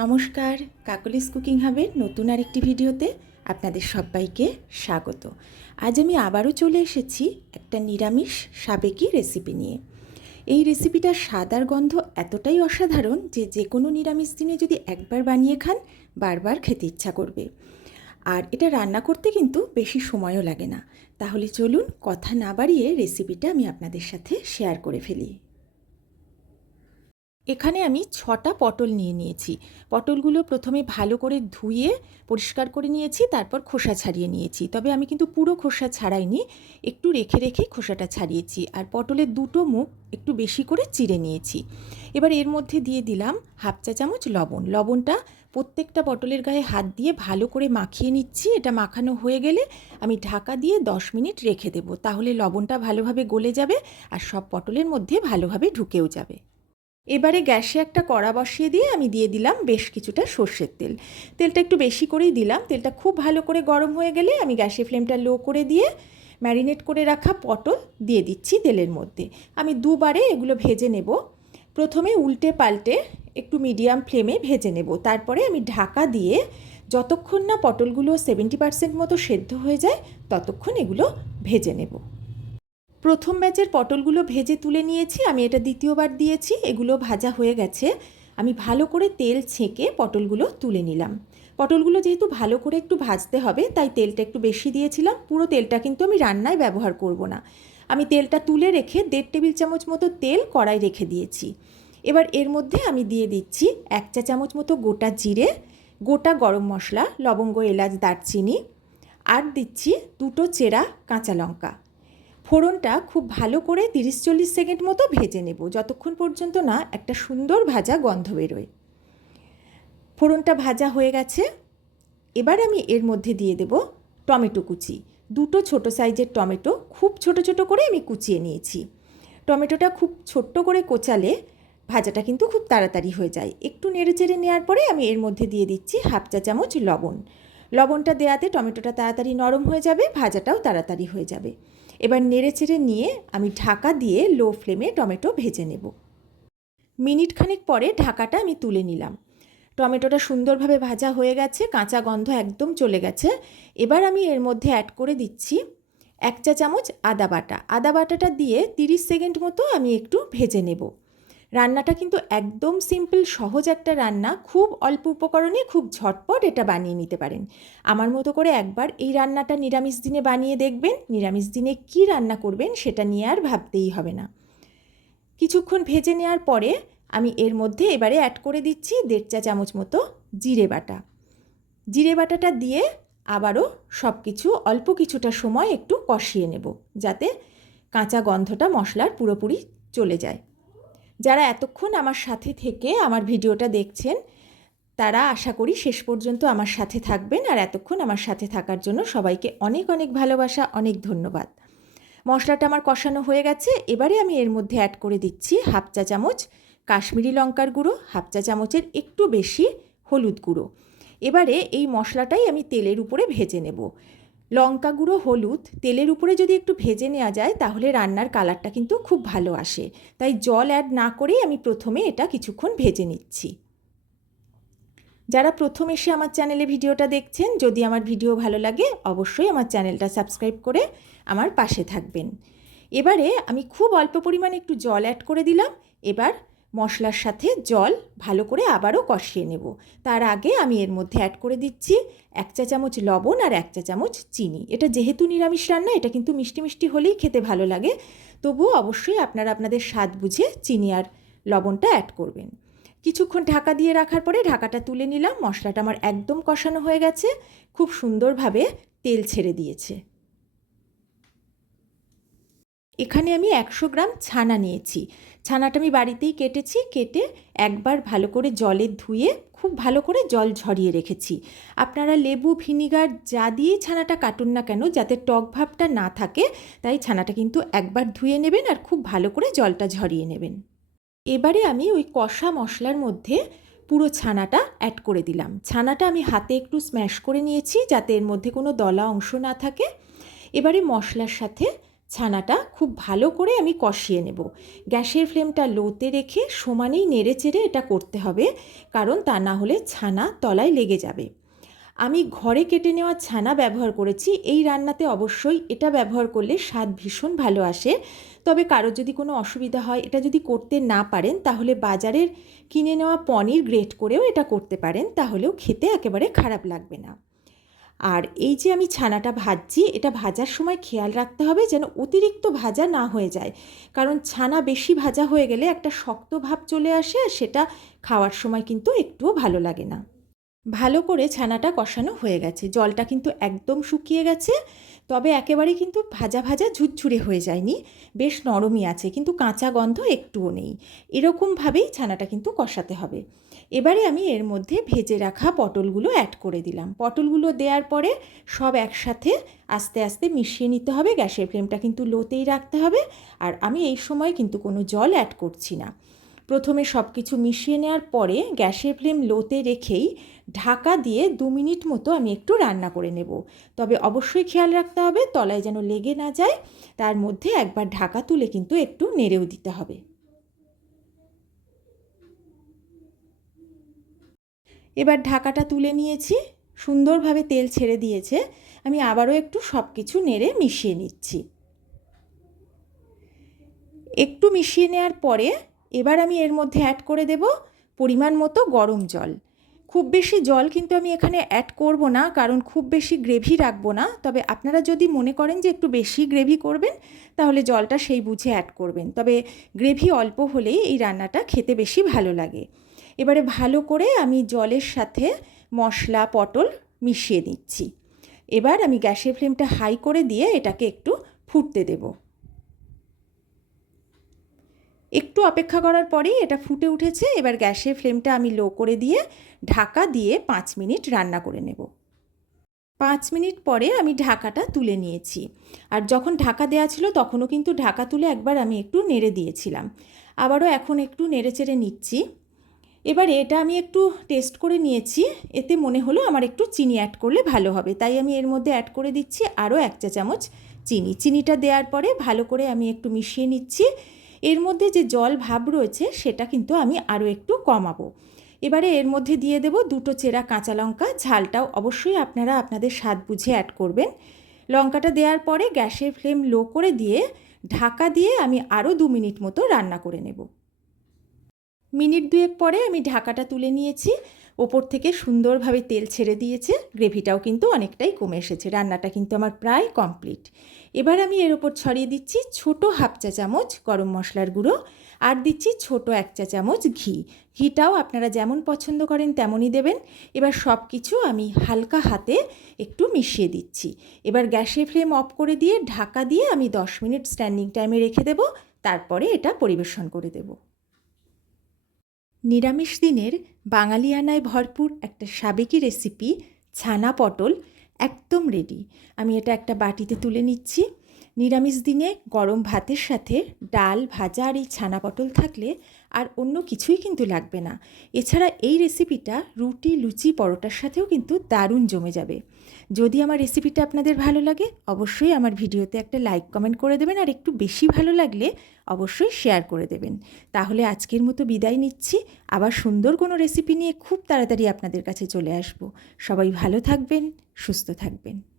নমস্কার, কাকলিস কুকিং হাবের নতুন আরেকটি ভিডিওতে আপনাদের সবাইকে স্বাগত। আজ আমি আবারও চলে এসেছি একটা নিরামিষ সাবেকি রেসিপি নিয়ে। এই রেসিপিটার স্বাদ আর গন্ধ এতটাই অসাধারণ যে যে কোনো নিরামিষ দিনে যদি একবার বানিয়ে খান, বারবার খেতে ইচ্ছা করবে। আর এটা রান্না করতে কিন্তু বেশি সময়ও লাগে না। তাহলে চলুন কথা না বাড়িয়ে রেসিপিটা আমি আপনাদের সাথে শেয়ার করে ফেলি। এখানে আমি ছটা পটল নিয়ে নিয়েছি। পটলগুলো প্রথমে ভালো করে ধুয়ে, পরিষ্কার করে নিয়েছি, তারপর খোসা ছাড়িয়ে নিয়েছি। তবে আমি কিন্তু পুরো খোসা ছাড়াইনি, একটু রেখে রেখে খোসাটা ছাড়িয়েছি আর পটলের দুটো মুখ একটু বেশি করে চিড়ে নিয়েছি। এবার এর মধ্যে দিয়ে দিলাম হাফ চা চামচ লবণ। লবণটা প্রত্যেকটা পটলের গায়ে হাত দিয়ে ভালো করে মাখিয়ে নিচ্ছি। এটা মাখানো হয়ে গেলে আমি ঢাকা দিয়ে দশ মিনিট রেখে দেবো। তাহলে লবণটা ভালোভাবে গলে যাবে আর সব পটলের মধ্যে ভালোভাবে ঢুকেও যাবে। এবারে গ্যাসে একটা কড়া বসিয়ে দিয়ে আমি দিয়ে দিলাম বেশ কিছুটা সর্ষের তেল। তেলটা একটু বেশি করেই দিলাম। তেলটা খুব ভালো করে গরম হয়ে গেলে আমি গ্যাসের ফ্লেমটা লো করে দিয়ে ম্যারিনেট করে রাখা পটল দিয়ে দিচ্ছি তেলের মধ্যে। আমি দুবারে এগুলো ভেজে নেব। প্রথমে উল্টে পাল্টে একটু মিডিয়াম ফ্লেমে ভেজে নেব। তারপরে আমি ঢাকা দিয়ে যতক্ষণ না পটলগুলো সেভেন্টি পার্সেন্ট মতো সেদ্ধ হয়ে যায়, ততক্ষণ এগুলো ভেজে নেব। প্রথম ব্যাচের পটলগুলো ভেজে তুলে নিয়েছি, আমি এটা দ্বিতীয়বার দিয়েছি, এগুলো ভাজা হয়ে গেছে। আমি ভালো করে তেল ছেঁকে পটলগুলো তুলে নিলাম। পটলগুলো যেহেতু ভালো করে একটু ভাজতে হবে, তাই তেলটা একটু বেশি দিয়েছিলাম, পুরো তেলটা কিন্তু আমি রান্নায় ব্যবহার করব না। আমি তেলটা তুলে রেখে দেড় টেবিল চামচ মতো তেল কড়াই রেখে দিয়েছি। এবার এর মধ্যে আমি দিয়ে দিচ্ছি এক চা চামচ মতো গোটা জিরে, গোটা গরম মশলা, লবঙ্গ, এলাচ, দারচিনি, আর দিচ্ছি দুটো চেরা কাঁচা লঙ্কা। ফোড়নটা খুব ভালো করে তিরিশ চল্লিশ সেকেন্ড মতো ভেজে নেব, যতক্ষণ পর্যন্ত না একটা সুন্দর ভাজা গন্ধ বেরোয়। ফোড়নটা ভাজা হয়ে গেছে। এবার আমি এর মধ্যে দিয়ে দেব টমেটো কুচি। দুটো ছোট সাইজের টমেটো, খুব ছোট ছোট করে আমি কুচিয়ে নিয়েছি। টমেটোটা খুব ছোট্ট করে কোচালে ভাজাটা কিন্তু খুব তাড়াতাড়ি হয়ে যায়। একটু নেড়ে চেড়ে নেওয়ার পরে আমি এর মধ্যে দিয়ে দিচ্ছি হাফ চা চামচ লবণ। লবণটা দেওয়াতে টমেটোটা তাড়াতাড়ি নরম হয়ে যাবে, ভাজাটাও তাড়াতাড়ি হয়ে যাবে। এবার নেড়ে চেড়ে নিয়ে আমি ঢাকা দিয়ে লো ফ্লেমে টমেটো ভেজে নেব। মিনিট খানেক পরে ঢাকাটা আমি তুলে নিলাম। টমেটোটা সুন্দরভাবে ভাজা হয়ে গেছে, কাঁচা গন্ধ একদম চলে গেছে। এবার আমি এর মধ্যে অ্যাড করে দিচ্ছি এক চা চামচ আদা বাটা। আদা বাটাটা দিয়ে তিরিশ সেকেন্ড মতো আমি একটু ভেজে নেব। রান্নাটা কিন্তু একদম সিম্পল সহজ একটা রান্না। খুব অল্প উপকরণে খুব ঝটপট এটা বানিয়ে নিতে পারেন। আমার মতো করে একবার এই রান্নাটা নিরামিষ দিনে বানিয়ে দেখবেন, নিরামিষ দিনে কি রান্না করবেন সেটা নিয়ে আর ভাবতেই হবে না। কিছুক্ষণ ভেজে নেওয়ার পরে আমি এর মধ্যে এবারে অ্যাড করে দিচ্ছি দেড় চা চামচ মতো জিরে বাটা। জিরে বাটাটা দিয়ে আবারও সব কিছু অল্প কিছুটা সময় একটু কষিয়ে নেব, যাতে কাঁচা গন্ধটা মশলার পুরোপুরি চলে যায়। যারা এতক্ষণ আমার সাথে থেকে আমার ভিডিওটা দেখছেন, তারা আশা করি শেষ পর্যন্ত আমার সাথে থাকবেন আর এতক্ষণ আমার সাথে থাকার জন্য সবাইকে অনেক অনেক ভালোবাসা, অনেক ধন্যবাদ। মশলাটা আমার কষানো হয়ে গেছে, এবারে আমি এর মধ্যে অ্যাড করে দিচ্ছি হাফ চা চামচ কাশ্মীরি লঙ্কার গুঁড়ো, হাফ চা চামচের একটু বেশি হলুদ গুঁড়ো। এবারে এই মশলাটাই আমি তেলের উপরে ভেজে নেব। লঙ্কা গুঁড়ো, হলুদ, তেলের উপরে যদি একটু ভেজে নেওয়া যায়, তাহলে রান্নার কালারটা কিন্তু খুব ভালো আসে। তাই জল অ্যাড না করেই আমি প্রথমে এটা কিছুক্ষণ ভেজে নিচ্ছি। যারা প্রথম এসে আমার চ্যানেলে ভিডিওটা দেখছেন, যদি আমার ভিডিও ভালো লাগে, অবশ্যই আমার চ্যানেলটা সাবস্ক্রাইব করে আমার পাশে থাকবেন। এবারে আমি খুব অল্প পরিমাণে একটু জল অ্যাড করে দিলাম। এবার মশলার সাথে জল ভালো করে আবারও কষিয়ে নেব। তার আগে আমি এর মধ্যে অ্যাড করে দিচ্ছি এক চা চামচ লবণ আর এক চা চামচ চিনি। এটা যেহেতু নিরামিষ রান্না, এটা কিন্তু মিষ্টি মিষ্টি হলেই খেতে ভালো লাগে। তবুও অবশ্যই আপনারা আপনাদের স্বাদ বুঝে চিনি আর লবণটা অ্যাড করবেন। কিছুক্ষণ ঢাকা দিয়ে রাখার পরে ঢাকাটা তুলে নিলাম। মশলাটা আমার একদম কষানো হয়ে গেছে। খুব সুন্দরভাবে তেল ছেড়ে দিয়েছে। এখানে আমি একশো গ্রাম ছানা নিয়েছি। ছানাটা আমি বাড়িতেই কেটেছি, কেটে একবার ভালো করে জলে ধুয়ে, খুব ভালো করে জল ঝরিয়ে রেখেছি। আপনারা লেবু, ভিনিগার যা দিয়েই ছানাটা কাটুন না কেন, যাতে টক ভাবটা না থাকে, তাই ছানাটা কিন্তু একবার ধুয়ে নেবেন আর খুব ভালো করে জলটা ঝরিয়ে নেবেন। এবারে আমি ওই কষা মশলার মধ্যে পুরো ছানাটা অ্যাড করে দিলাম। ছানাটা আমি হাতে একটু স্ম্যাশ করে নিয়েছি, যাতে এর মধ্যে কোনো দলা অংশ না থাকে। এবারে মশলার সাথে ছানাটা খুব ভালো করে আমি কষিয়ে নেব। গ্যাসের ফ্লেমটা লোতে রেখে সমানেই নেড়ে চেড়ে এটা করতে হবে, কারণ তা না হলে ছানা তলায় লেগে যাবে। আমি ঘরে কেটে নেওয়া ছানা ব্যবহার করেছি, এই রান্নাতে অবশ্যই এটা ব্যবহার করলে স্বাদ ভীষণ ভালো আসে। তবে কারোর যদি কোনো অসুবিধা হয়, এটা যদি করতে না পারেন, তাহলে বাজারের কিনে নেওয়া পনির গ্রেট করেও এটা করতে পারেন, তাহলেও খেতে একেবারে খারাপ লাগবে না। আর এই যে আমি ছানাটা ভাজছি, এটা ভাজার সময় খেয়াল রাখতে হবে যেন অতিরিক্ত ভাজা না হয়ে যায়। কারণ ছানা বেশি ভাজা হয়ে গেলে একটা শক্ত ভাব চলে আসে আর সেটা খাওয়ার সময় কিন্তু একটুও ভালো লাগে না। ভালো করে ছানাটা কষানো হয়ে গেছে। জলটা কিন্তু একদম শুকিয়ে গেছে, তবে একেবারে কিন্তু ভাজা ভাজা ঝুরঝুরে হয়ে যায়নি। বেশ নরমই আছে, কিন্তু কাঁচা গন্ধ একটুও নেই। এরকমভাবেই ছানাটা কিন্তু কষাতে হবে। এবারে আমি এর মধ্যে ভেজে রাখা পটলগুলো অ্যাড করে দিলাম। পটলগুলো দেওয়ার পরে সব একসাথে আস্তে আস্তে মিশিয়ে নিতে হবে। গ্যাসের ফ্লেমটা কিন্তু লোতেই রাখতে হবে আর আমি এই সময় কিন্তু কোনো জল অ্যাড করছি না। প্রথমে সব কিছু মিশিয়ে নেওয়ার পরে গ্যাসের ফ্লেম লোতে রেখেই ঢাকা দিয়ে দু মিনিট মতো আমি একটু রান্না করে নেব। তবে অবশ্যই খেয়াল রাখতে হবে, তলায় যেন লেগে না যায়। তার মধ্যে একবার ঢাকা তুলে কিন্তু একটু নেড়েও দিতে হবে। এবার ঢাকাটা তুলে নিয়েছি। সুন্দরভাবে তেল ছেড়ে দিয়েছে। আমি আবারও একটু সব কিছু নেড়ে মিশিয়ে নিচ্ছি। একটু মিশিয়ে নেওয়ার পরে এবার আমি এর মধ্যে অ্যাড করে দেব পরিমাণ মতো গরম জল। খুব বেশি জল কিন্তু আমি এখানে অ্যাড করব না, কারণ খুব বেশি গ্রেভি রাখব না। তবে আপনারা যদি মনে করেন যে একটু বেশি গ্রেভি করবেন, তাহলে জলটা সেই বুঝে অ্যাড করবেন। তবে গ্রেভি অল্প হলেই এই রান্নাটা খেতে বেশি ভালো লাগে। এবারে ভালো করে আমি জলের সাথে মশলা, পটল মিশিয়ে নিচ্ছি। এবার আমি গ্যাসের ফ্লেমটা হাই করে দিয়ে এটাকে একটু ফুটতে দেবো। একটু অপেক্ষা করার পরেই এটা ফুটে উঠেছে, এবার গ্যাসের ফ্লেমটা আমি লো করে দিয়ে ঢাকা দিয়ে পাঁচ মিনিট রান্না করে নেব। পাঁচ মিনিট পরে আমি ঢাকাটা তুলে নিয়েছি। আর যখন ঢাকা দেওয়া ছিল তখনও কিন্তু ঢাকা তুলে একবার আমি একটু নেড়ে দিয়েছিলাম। আবারও এখন একটু নেড়ে চেড়ে নিচ্ছি। এবার এটা আমি একটু টেস্ট করে নিয়েছি। এতে মনে হলো আমার একটু চিনি অ্যাড করলে ভালো হবে। তাই আমি এর মধ্যে অ্যাড করে দিচ্ছি আরও এক চা চামচ চিনি। চিনিটা দেওয়ার পরে ভালো করে আমি একটু মিশিয়ে নিচ্ছি। এর মধ্যে যে জল ভাব রয়েছে সেটা কিন্তু আমি আরও একটু কমাবো। এবারে এর মধ্যে দিয়ে দেব দুটো চেরা কাঁচা লঙ্কা। ঝালটাও অবশ্যই আপনারা আপনাদের স্বাদ বুঝে অ্যাড করবেন। লঙ্কাটা দেওয়ার পরে গ্যাসের ফ্লেম লো করে দিয়ে ঢাকা দিয়ে আমি আরও দু মিনিট মতো রান্না করে নেব। মিনিট দুয়েক পরে আমি ঢাকাটা তুলে নিয়েছি। ওপর থেকে সুন্দরভাবে তেল ছেড়ে দিয়েছে। গ্রেভিটাও কিন্তু অনেকটাই কমে এসেছে। রান্নাটা কিন্তু আমার প্রায় কমপ্লিট। এবার আমি এর ওপর ছড়িয়ে দিচ্ছি ছোট হাফ চা চামচ গরম মশলার গুঁড়ো আর দিচ্ছি ছোট এক চা চামচ ঘি। ঘিটাও আপনারা যেমন পছন্দ করেন তেমনই দেবেন। এবার সব কিছু আমি হালকা হাতে একটু মিশিয়ে দিচ্ছি। এবার গ্যাসের ফ্লেম অফ করে দিয়ে ঢাকা দিয়ে আমি দশ মিনিট স্ট্যান্ডিং টাইমে রেখে দেব। তারপরে এটা পরিবেশন করে দেব। নিরামিষ দিনের বাঙালিয়ানায় ভরপুর একটা সাবেকি রেসিপি, ছানা পটল, একদম রেডি আমি এটা একটা বাটিতে তুলে নিচ্ছি। নিরামিষ দিনে গরম ভাতের সাথে ডাল, ভাজা আর এই ছানা পটল থাকলে আর অন্য কিছুই কিন্তু লাগবে না। এছাড়া এই রেসিপিটা রুটি, লুচি, পরোটার সাথেও কিন্তু দারুণ জমে যাবে। যদি আমার রেসিপিটা আপনাদের ভালো লাগে, অবশ্যই আমার ভিডিওতে একটা লাইক কমেন্ট করে দেবেন আর একটু বেশি ভালো লাগলে অবশ্যই শেয়ার করে দেবেন। তাহলে আজকের মতো বিদায় নিচ্ছি। আবার সুন্দর কোনো রেসিপি নিয়ে খুব তাড়াতাড়ি আপনাদের কাছে চলে আসব। সবাই ভালো থাকবেন, সুস্থ থাকবেন।